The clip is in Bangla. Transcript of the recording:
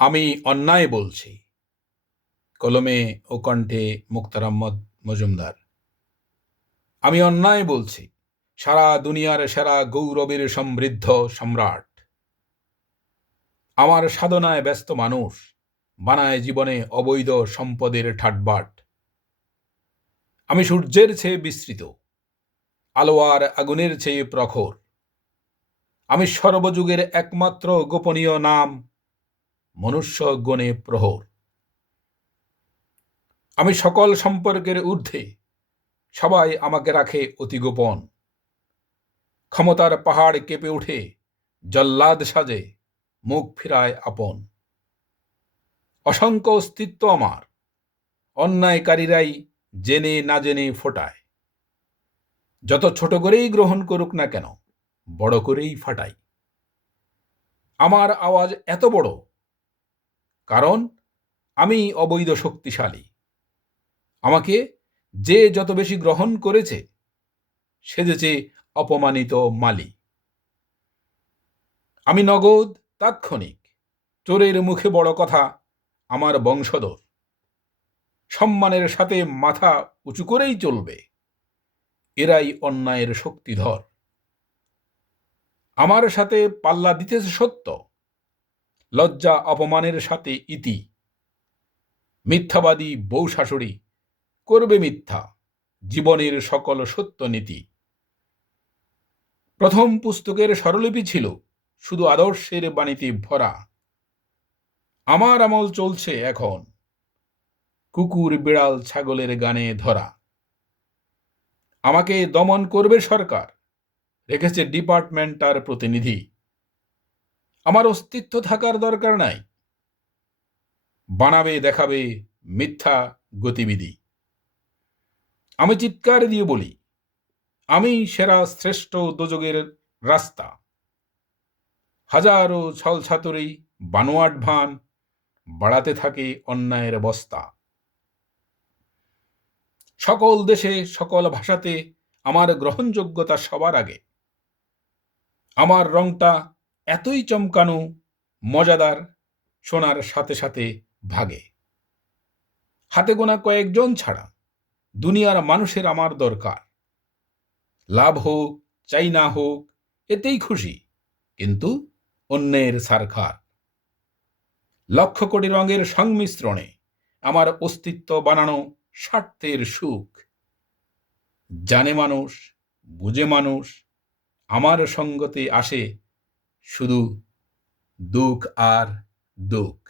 আমি অন্যায় বলছি। কলমে ও কণ্ঠে মুক্তার আহমদ মজুমদার। আমি অন্যায় বলছি, সারা দুনিয়ার সেরা গৌরবের সমৃদ্ধ সম্রাট। আমার সাধনায় ব্যস্ত মানুষ বানায় জীবনে অবৈধ সম্পদের ঠাটবাট। আমি সূর্যের চেয়ে বিস্তৃত, আলো আর আগুনের চেয়ে প্রখর। আমি সর্বযুগের একমাত্র গোপনীয় নাম, মনুষ্য গণে প্রহর। আমি সকল সম্পর্কের ঊর্ধ্বে, সবাই আমাকে রাখে অতি গোপন। ক্ষমতার পাহাড় কেঁপে উঠে, জল্লাদ সাজে মুখ ফিরায় আপন। অসংখ্য অস্তিত্ব আমার, অন্যায়কারীরাই জেনে না জেনে ফোটায়। যত ছোট করেই গ্রহণ করুক না কেন, বড় করেই ফাটাই। আমার আওয়াজ এত বড়, কারণ আমি অবৈধ শক্তিশালী। আমাকে যে যত বেশি গ্রহণ করেছে, সেজেছে অপমানিত মালি। আমি নগদ, তাৎক্ষণিক, চোরের মুখে বড় কথা আমার বংশধর। সম্মানের সাথে মাথা উঁচু করেই চলবে, এরাই অন্যায়ের শক্তিধর। আমার সাথে পাল্লা দিতেছে সত্য, লজ্জা অপমানের সাথে ইতি। মিথ্যাবাদী বউ শাশুড়ি করবে মিথ্যা, জীবনের সকল সত্য নীতি। প্রথম পুস্তকের স্বরলিপি ছিল শুধু আদর্শের বাণীতে ভরা। আমার আমল চলছে এখন, কুকুর বিড়াল ছাগলের গানে ধরা। আমাকে দমন করবে সরকার, রেখেছে ডিপার্টমেন্ট আর প্রতিনিধি। আমার অস্তিত্ব থাকার দরকার নাই, বানাবে দেখাবে মিথ্যা গতিবিধি। আমি চিৎকার দিয়ে বলি, আমি সেরা শ্রেষ্ঠ দোজগের রাস্তা। হাজারো ছলছাতুরি বানোয়াট ভান বাড়াতে থাকে অন্যায়ের বস্তা। সকল দেশে সকল ভাষাতে আমার গ্রহণযোগ্যতা সবার আগে। আমার রংটা এতই চমকানো, মজাদার, শোনার সাথে সাথে ভাগে। হাতে গোনা কয়েকজন ছাড়া দুনিয়ার মানুষের আমার দরকার। লাভ হোক চাই না হোক, এতেই খুশি, কিন্তু অন্যের সারখার। লক্ষ কোটি রঙের সংমিশ্রণে আমার অস্তিত্ব বানানো স্বার্থের সুখ। জানে মানুষ, বুঝে মানুষ, আমার সঙ্গতে আসে শুধু দুঃখ আর দুঃখ।